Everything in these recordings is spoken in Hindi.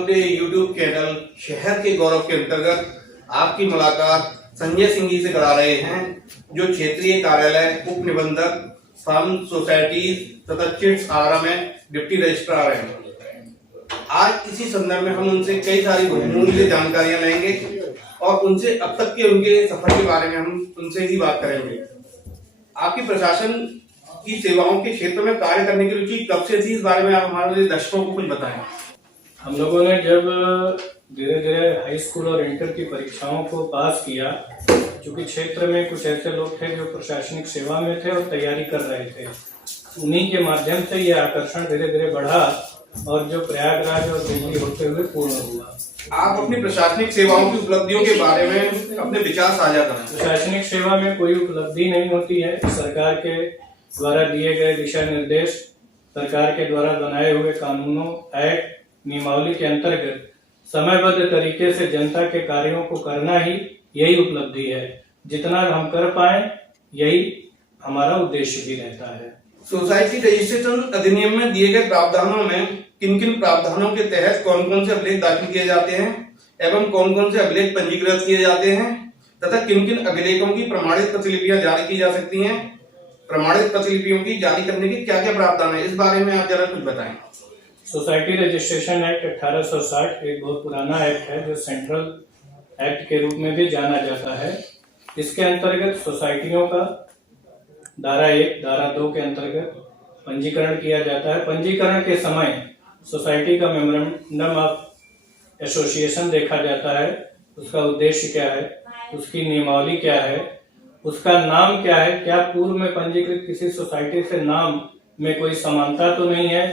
अपने YouTube चैनल शहर के गौरव के अंतर्गत आपकी मुलाकात संजय सिंह जी से करा रहे हैं, जो क्षेत्रीय कार्यालय उप निबंधक फार्म सोसाइटी तथा चिट्स आरा में डिप्टी रजिस्ट्रार हैं। आज इसी संदर्भ में हम उनसे कई सारी बहुमूल्य जानकारियां लेंगे और उनसे अब तक के उनके सफर के बारे में हम उनसे ही बात करेंगे। आपकी प्रशासन की सेवाओं के क्षेत्र में कार्य करने की रुचि कब से थी, इस बारे में आप हमारे दर्शकों को कुछ बताएं। हम लोगों ने जब धीरे धीरे हाई स्कूल और इंटर की परीक्षाओं को पास किया, क्योंकि क्षेत्र में कुछ ऐसे लोग थे जो प्रशासनिक सेवा में थे और तैयारी कर रहे थे, उन्हीं के माध्यम से ये आकर्षण धीरे धीरे बढ़ा और जो प्रयागराज और दिल्ली होते हुए पूर्ण हुआ। आप अपनी प्रशासनिक सेवाओं की उपलब्धियों के बारे में अपने विचार साझा करें। प्रशासनिक सेवा में कोई उपलब्धि नहीं होती है। सरकार के द्वारा दिए गए दिशा निर्देश, सरकार के द्वारा बनाए हुए कानूनों, एक्ट, नियमावली के अंतर्गत समयबद्ध तरीके से जनता के कार्यों को करना ही यही उपलब्धि है। जितना हम कर पाए यही हमारा उद्देश्य भी रहता है। सोसाइटी रजिस्ट्रेशन अधिनियम में दिए गए प्रावधानों में किन किन प्रावधानों के तहत कौन कौन से अभिलेख दाखिल किए जाते हैं एवं कौन कौन से अभिलेख पंजीकृत किए जाते हैं तथा किन किन अभिलेखों की प्रमाणित प्रतिलिपियां जारी की जा सकती हैं, प्रमाणित प्रतिलिपियों की जारी करने के क्या क्या प्रावधान है, इस बारे में आप जरा कुछ बताएं। सोसाइटी रजिस्ट्रेशन एक्ट 1860 एक बहुत पुराना एक्ट है, जो सेंट्रल एक्ट के रूप में भी जाना जाता है। इसके अंतर्गत सोसाइटियों का धारा 1, धारा 2 के अंतर्गत पंजीकरण किया जाता है। पंजीकरण के समय सोसाइटी का मेमोरेंडम ऑफ एसोसिएशन देखा जाता है, उसका उद्देश्य क्या है, उसकी नियमावली क्या है, उसका नाम क्या है, क्या पूर्व में पंजीकृत किसी सोसाइटी से नाम में कोई समानता तो नहीं है।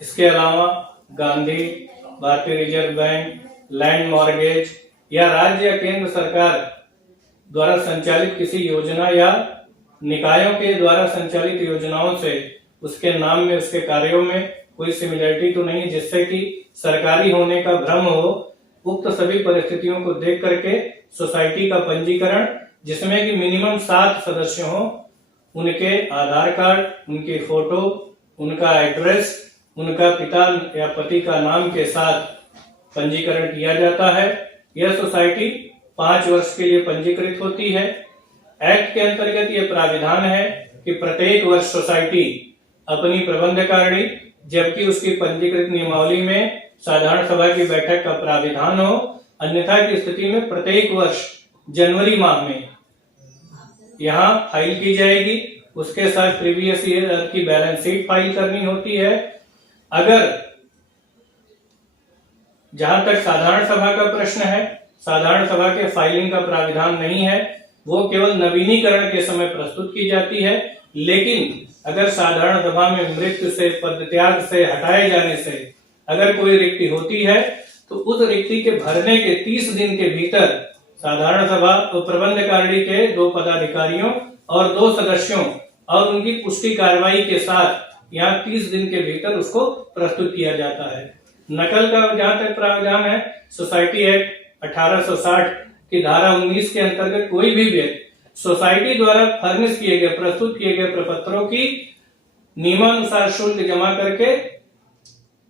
इसके अलावा गांधी, भारतीय रिजर्व बैंक, लैंड मॉर्गेज या राज्य या केंद्र सरकार द्वारा संचालित किसी योजना या निकायों के द्वारा संचालित योजनाओं से उसके नाम में, उसके कार्यों में कोई सिमिलरिटी तो नहीं है, जिससे कि सरकारी होने का भ्रम हो। उक्त सभी परिस्थितियों को देख करके सोसाइटी का पंजीकरण, जिसमें कि मिनिमम 7 सदस्य हो, उनके आधार कार्ड, उनकी फोटो, उनका एड्रेस, उनका पिता या पति का नाम के साथ पंजीकरण किया जाता है। यह सोसाइटी 5 वर्ष के लिए पंजीकृत होती है। एक्ट के अंतर्गत यह प्राविधान है कि प्रत्येक वर्ष सोसाइटी अपनी प्रबंधकारिणी, जबकि उसकी पंजीकृत नियमावली में साधारण सभा की बैठक का प्राविधान हो, अन्यथा की स्थिति में प्रत्येक वर्ष जनवरी माह में यहाँ फाइल की जाएगी। उसके साथ प्रीवियस ईयर की बैलेंस शीट फाइल करनी होती है। अगर जहां तक साधारण सभा का प्रश्न है, साधारण सभा के फाइलिंग का प्राविधान नहीं है, वो केवल नवीनीकरण के समय प्रस्तुत की जाती है। लेकिन अगर साधारण सभा में मृत्यु से, पदत्याग से, हटाए जाने से अगर कोई रिक्ति होती है, तो उस रिक्ति के भरने के 30 दिन के भीतर साधारण सभा और प्रबंधकारिणी के 2 पदाधिकारियों और 2 सदस्यों और उनकी पुष्टि कार्रवाई के साथ यहाँ 30 दिन के भीतर उसको प्रस्तुत किया जाता है। नकल का जहां तक प्रावधान है, सोसाइटी एक्ट 1860 की धारा 19 के अंतर्गत कोई भी व्यक्ति सोसाइटी द्वारा फर्निश किए गए, प्रस्तुत किए गए प्रपत्रों की नियमानुसार शुल्क जमा करके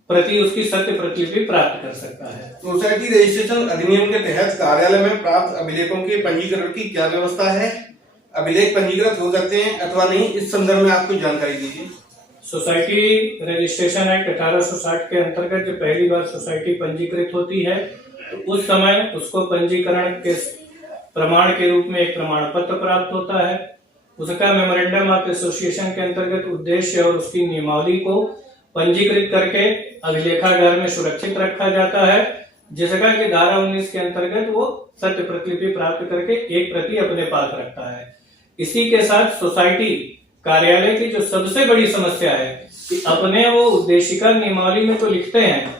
प्रति उसकी सत्य प्रतिलिपि प्राप्त कर सकता है। सोसाइटी रजिस्ट्रेशन अधिनियम के तहत कार्यालय में प्राप्त अभिलेखों के पंजीकरण की क्या व्यवस्था है? अभिलेख पंजीकृत हो सकते हैं अथवा नहीं, इस संदर्भ में आप कुछ जानकारी दीजिए। सोसाइटी रजिस्ट्रेशन एक्ट 1860 के अंतर्गत जब पहली बार सोसाइटी पंजीकृत होती है, तो उस समय उसको पंजीकरण के प्रमाण के रूप में एक प्रमाण पत्र प्राप्त होता है। उसका मेमोरेंडम ऑफ एसोसिएशन के अंतर्गत उद्देश्य और उसकी नियमावली को पंजीकृत करके अभिलेखागार में सुरक्षित रखा जाता है, जिसका कि धारा 19 के अंतर्गत वो सत्य प्रतिलिपि प्राप्त करके एक प्रति अपने पास रखता है। इसी के साथ सोसाइटी कार्यालय की जो सबसे बड़ी समस्या है कि अपने वो उद्देशिका नियमावली में तो लिखते हैं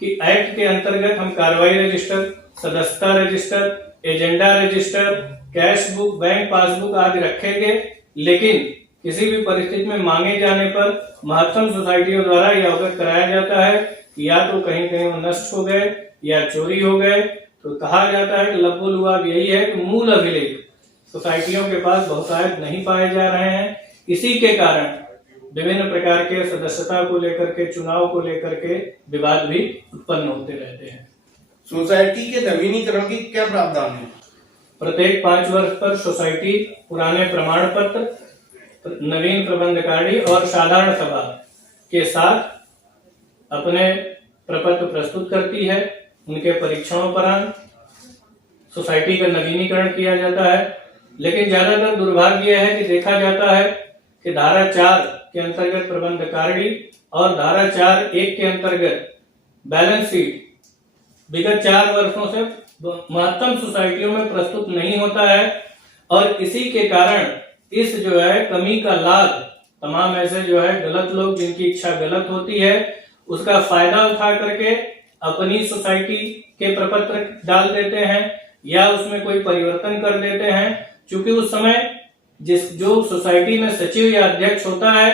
कि एक्ट के अंतर्गत हम कार्रवाई रजिस्टर, सदस्यता register, agenda register, cash book, bank passbook आदि रखेंगे, लेकिन किसी भी परिस्थिति में मांगे जाने पर महत्तम सोसाइटियों द्वारा यह अवगत कराया जाता है कि या तो कहीं कहीं वो नष्ट हो गए या चोरी हो गए। तो कहा जाता है कि लब्बो लुआब यही है कि मूल अभिलेख सोसाइटियों के पास बहुतायत नहीं पाए जा रहे हैं। इसी के कारण विभिन्न प्रकार के सदस्यता को लेकर के, चुनाव को लेकर के विवाद भी उत्पन्न होते रहते हैं। सोसाइटी के नवीनीकरण की क्या प्रावधान है? प्रत्येक 5 वर्ष पर सोसाइटी पुराने प्रमाण पत्र, नवीन प्रबंधकारिणी और साधारण सभा के साथ अपने प्रपत्र प्रस्तुत करती है। उनके परीक्षणों पर सोसाइटी का नवीनीकरण किया जाता है। लेकिन ज्यादातर दुर्भाग्य है कि देखा जाता है कि धारा 4 के अंतर्गत प्रबंधकारिणी और धारा 4(1) के अंतर्गत बैलेंस शीट विगत 4 वर्षों से महत्तम सोसाइटियों में प्रस्तुत नहीं होता है और इसी के कारण इस जो है कमी का लाभ तमाम ऐसे जो है गलत लोग, जिनकी इच्छा गलत होती है, उसका फायदा उठा करके अपनी सोसाइटी के प्रपत्र डाल देते हैं या उसमें कोई परिवर्तन कर देते हैं। क्योंकि उस समय जो सोसाइटी में सचिव या अध्यक्ष होता है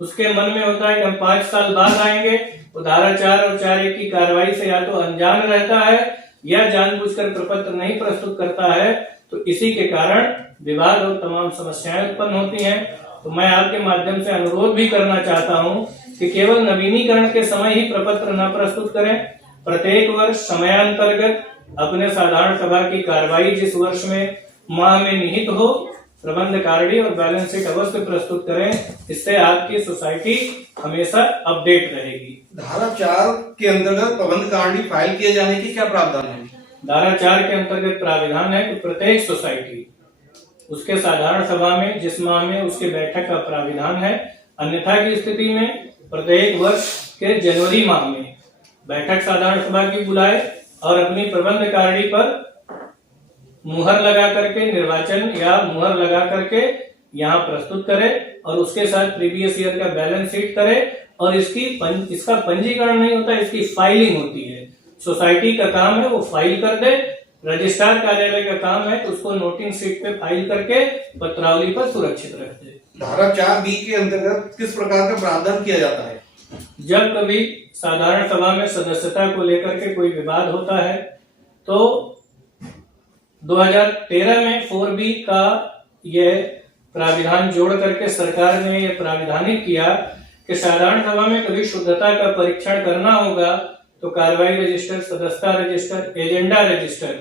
उसके मन में होता है कि हम 5 साल बाद आएंगे, वो धारा 4 और 4(1) की कार्रवाई से या तो अनजान रहता है या जानबूझकर प्रपत्र नहीं प्रस्तुत करता है। तो इसी के कारण विवाद और तमाम समस्याएं उत्पन्न होती हैं। तो मैं आपके माध्यम से अनुरोध भी करना चाहता हूं कि केवल नवीनीकरण के समय ही प्रपत्र न प्रस्तुत करें। प्रत्येक वर्ष समयांतर्गत अपने साधारण सभा की कार्रवाई जिस वर्ष में माह में निहित हो, प्रबंधकारिणी और बैलेंस शीट अवश्य प्रस्तुत करें। इससे आपकी सोसाइटी हमेशा अपडेट रहेगी। धारा 4 के अंतर्गत प्रबंधकारिणी फाइल किए जाने की क्या प्रावधान है? धारा 4 के अंतर्गत प्राविधान है कि प्रत्येक सोसाइटी उसके साधारण सभा में जिस माह में उसके बैठक का प्राविधान है, अन्यथा की स्थिति में प्रत्येक वर्ष के जनवरी माह में बैठक साधारण सभा की बुलाए और अपनी प्रबंधकारिणी पर मुहर लगा करके, निर्वाचन या मुहर लगा करके यहाँ प्रस्तुत करे और उसके साथ प्रीवियस ईयर का बैलेंस शीट करे। और इसका पंजीकरण नहीं होता, इसकी फाइलिंग होती है। सोसाइटी का काम है वो फाइल कर दे, रजिस्ट्रार कार्यालय का काम है तो उसको नोटिंग शीट पे फाइल करके पत्रावली पर सुरक्षित रख दे। धारा 4(b) के अंतर्गत किस प्रकार का प्रावधान किया जाता है? जब कभी साधारण सभा में सदस्यता को लेकर के कोई विवाद होता है तो 2013 में 4(b) का यह प्राविधान जोड़ करके सरकार ने यह प्राविधानिक किया कि साधारण सभा में कभी शुद्धता का परीक्षण करना होगा तो कार्रवाई रजिस्टर, सदस्यता register, agenda register,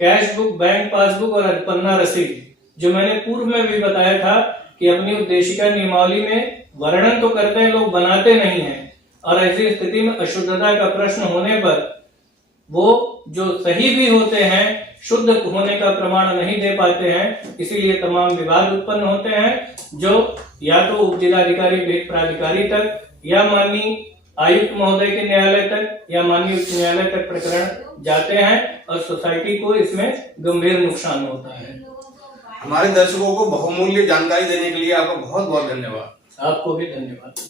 cash book, bank passbook और पन्ना रसीद, जो मैंने पूर्व में भी बताया था कि अपनी उद्देशिका नियमावली में वर्णन तो करते हैं, लोग बनाते नहीं हैं। और ऐसी स्थिति में अशुद्धता का प्रश्न होने पर वो जो सही भी होते हैं, शुद्ध होने का प्रमाण नहीं दे पाते हैं, इसीलिए तमाम विवाद उत्पन्न होते हैं, जो या तो उप जिलाधिकारी विहित प्राधिकारी तक या माननीय आयुक्त महोदय के न्यायालय तक या माननीय उच्च न्यायालय तक प्रकरण जाते हैं और सोसाइटी को इसमें गंभीर नुकसान होता है। हमारे दर्शकों को बहुमूल्य जानकारी देने के लिए आपका बहुत बहुत धन्यवाद। आपको भी धन्यवाद।